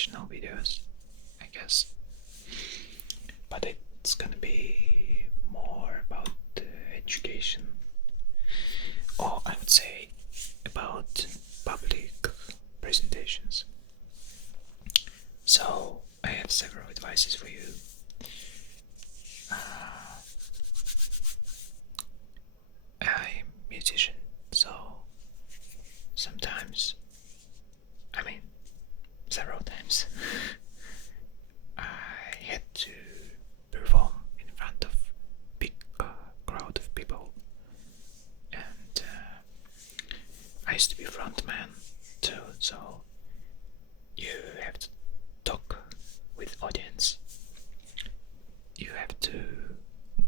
motivational videos, I guess. But it's gonna be more about education, or I would say about public presentations. So I have several advices for you. I'm a musician, so sometimes, several times, I had to perform in front of big crowd of people, and I used to be frontman too, so you have to talk with audience. You have to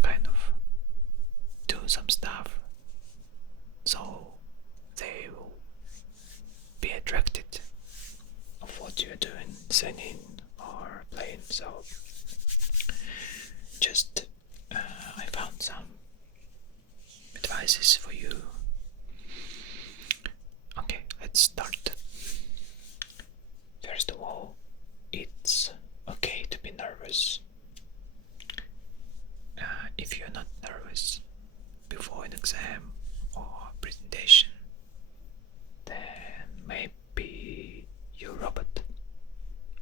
kind of do some stuff so they will be attracted of what you're doing, singing or playing. So just I found some advices for you. Okay, let's start. First of all, it's okay to be nervous. If you're not nervous before an exam or presentation, then maybe you're a robot.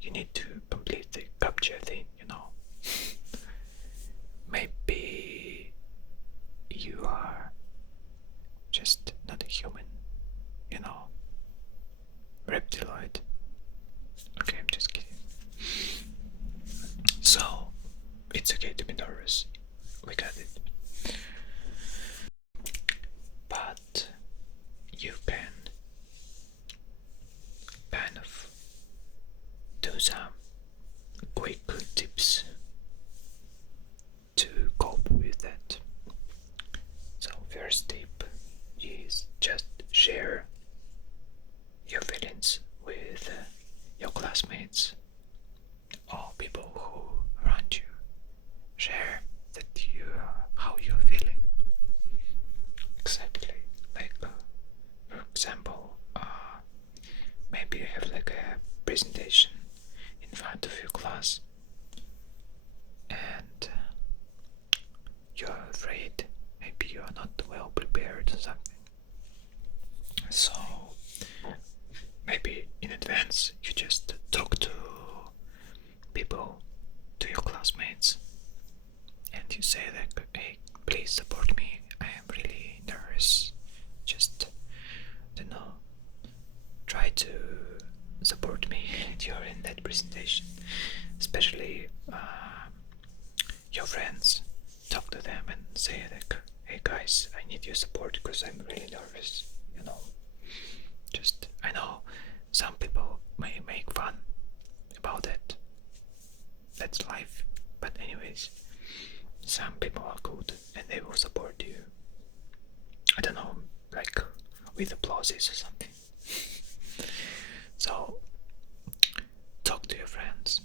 You need to complete the capture thing, Maybe you are just not a human, reptiloid. Okay, I'm just kidding. So, it's okay to be nervous. We got it. But you can kind of do some quick tips to cope with that. So first tip is just share your feelings with your classmates or people who around you. Share that how you're feeling. Exactly. Like for example, maybe you have like a presentation in front of your class and you're afraid, maybe you're not well prepared or something. So maybe in advance you just talk to people, to your classmates, and you say like, hey, please support me, I am really nervous. Just, try to support me during that presentation. Especially your friends. Talk to them and say like, hey guys, I need your support because I'm really nervous, Just, I know some people may make fun about it. That's life. But anyways, some people are good and they will support you. I don't know, like with applauses or something. So talk to your friends.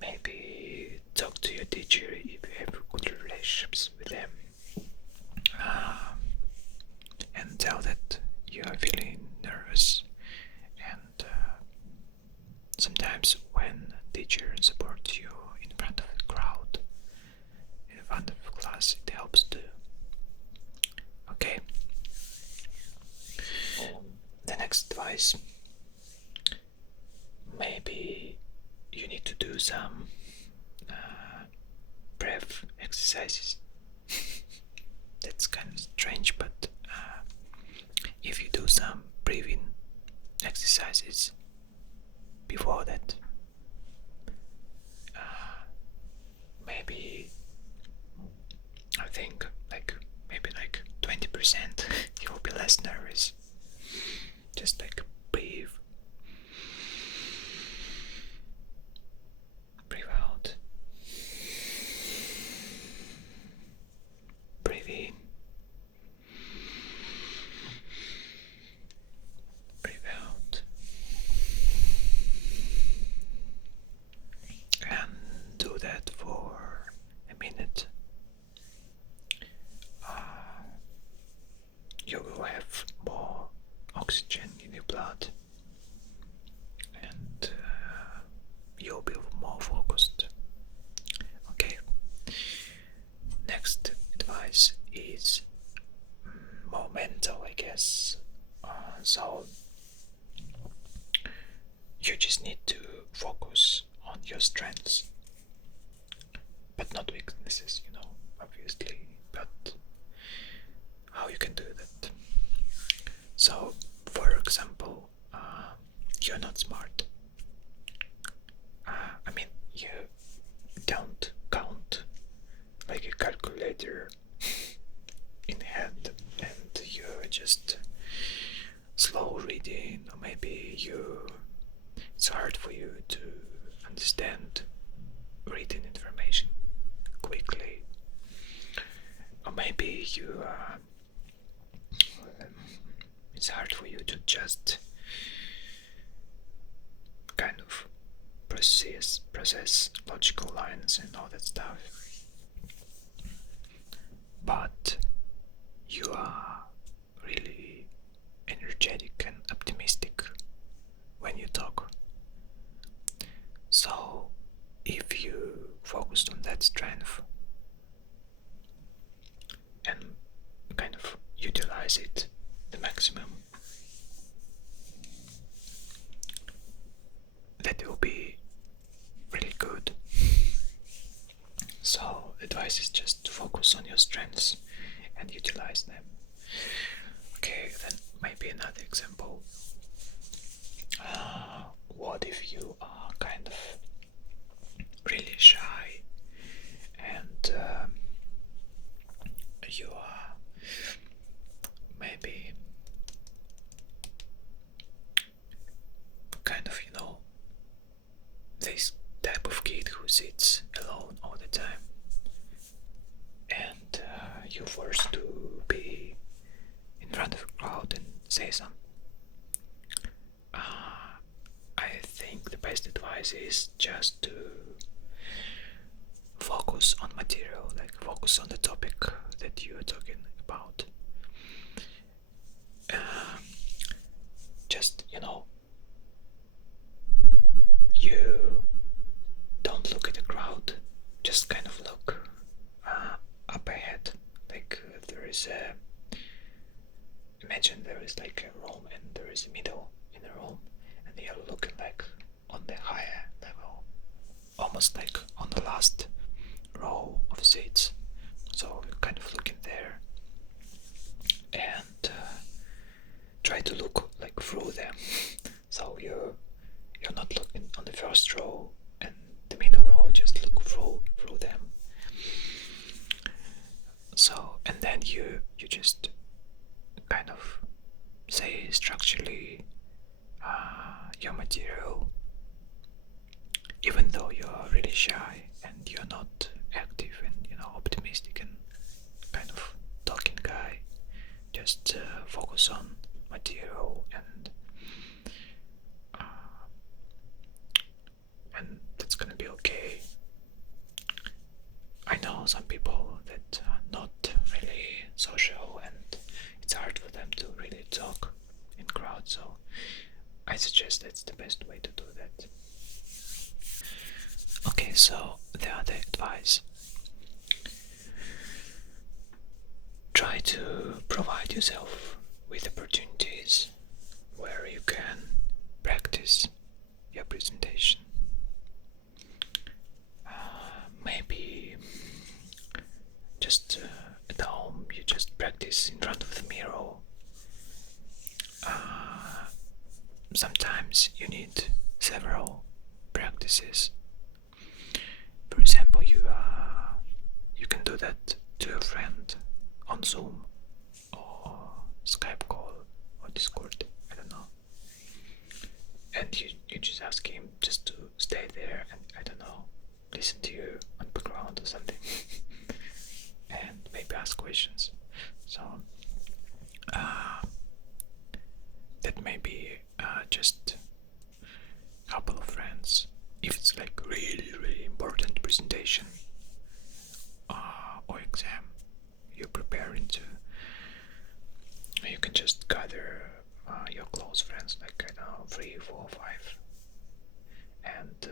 Maybe talk to your teacher if you have good relationships with them. And tell that you are feeling nervous. And sometimes when teacher supports you in front of the crowd, in front of class, it helps too. Okay. The next advice. Maybe you need to do some breath exercises. That's kind of strange, but if you do some breathing exercises before that, maybe I think maybe 20% you will be less nervous. Just like breathe. Breathe out. Breathe in. Breathe out. And do that for a minute. You will have more oxygen in your blood. next advice is Momento, I guess. So you just need to focus on your strengths, but not weaknesses, obviously. But how you can do that? So, for example, you're not smart. I mean, you don't count like a calculator in hand, and you're just slow reading, or maybe it's hard for you to understand written information quickly, or maybe it's hard for you to just kind of process logical lines and all that stuff. But you are really energetic and optimistic when you talk. So if you focused on that strength and kind of utilize it the maximum, that will be really good. So advice is just to focus on your strengths and utilize them. Okay, then maybe another example. What if you are kind of really shy and you are maybe kind of, this type of kid who sits alone all the time, and you're forced to be in front of a crowd and say something. I think the best advice is just to focus on material, like focus on the topic that you're talking about. Just, you don't look at the crowd, just kind of look up ahead, like there is imagine there is like a room and there is a middle in the room, and you're looking like on the higher level, almost like on the last row of seats. So you're kind of looking there and try to look like through them. So you're not looking on the first row and the middle row, just look through them. So, and then you just kind of say structurally your material, even though you're really shy and you're not active and optimistic and kind of talking guy. Just focus on material and that's gonna be okay. I know some people that are not really social and it's hard for them to really talk in crowds, so I suggest that's the best way to do that. Okay, so the other advice: try to provide yourself with opportunities where you can practice your presentation. Maybe just at home you just practice in front of the mirror. Sometimes you need several practices. For example, you can do that to a friend on Zoom or Skype call or Discord, I don't know. And you just ask him just to stay there and, I don't know, listen to you on background or something and maybe ask questions. So that may be just a couple of friends. If it's like really important presentation or exam you're preparing to, you can just gather your close friends, like, I don't know, 3, 4, 5, and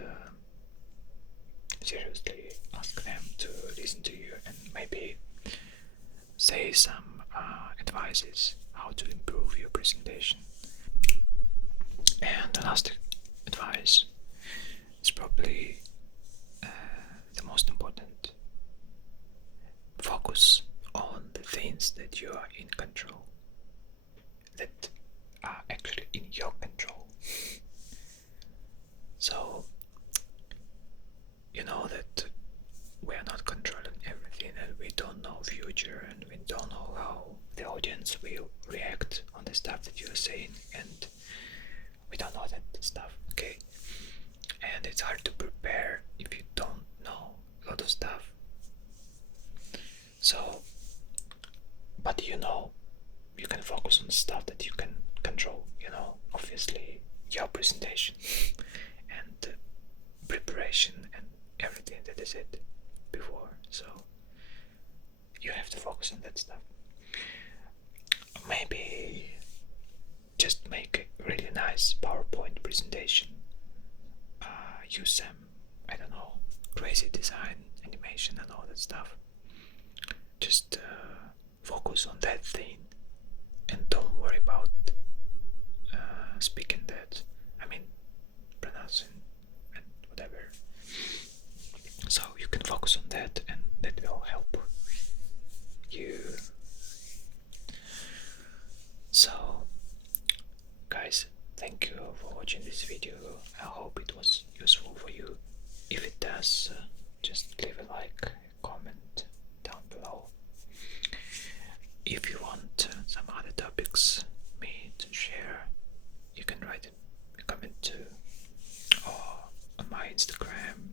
seriously ask them to listen to you and maybe say some advices how to improve your presentation. And the last advice is probably the most important. Focus on the things that you are in control, that are actually in your control. So you know that we are not controlling everything, and we don't know future, and we don't know how the audience will react on the stuff that you are saying, and we don't know that stuff, okay? And it's hard to prepare if you don't know a lot of stuff. So, but you know, you can focus on stuff that you can control, you know, obviously your presentation and preparation and everything that I said before. So you have to focus on that stuff. Maybe just make a really nice PowerPoint presentation. Use some, I don't know, crazy design, animation and all that stuff. Just focus on that thing and don't worry about speaking that, I mean pronouncing and whatever. So you can focus on that, and that will help you. So guys, thank you for watching this video. I hope it was useful for you. If it does, just leave a like, a comment down below. If you want some other topics me to share, you can write a comment too, or on my Instagram,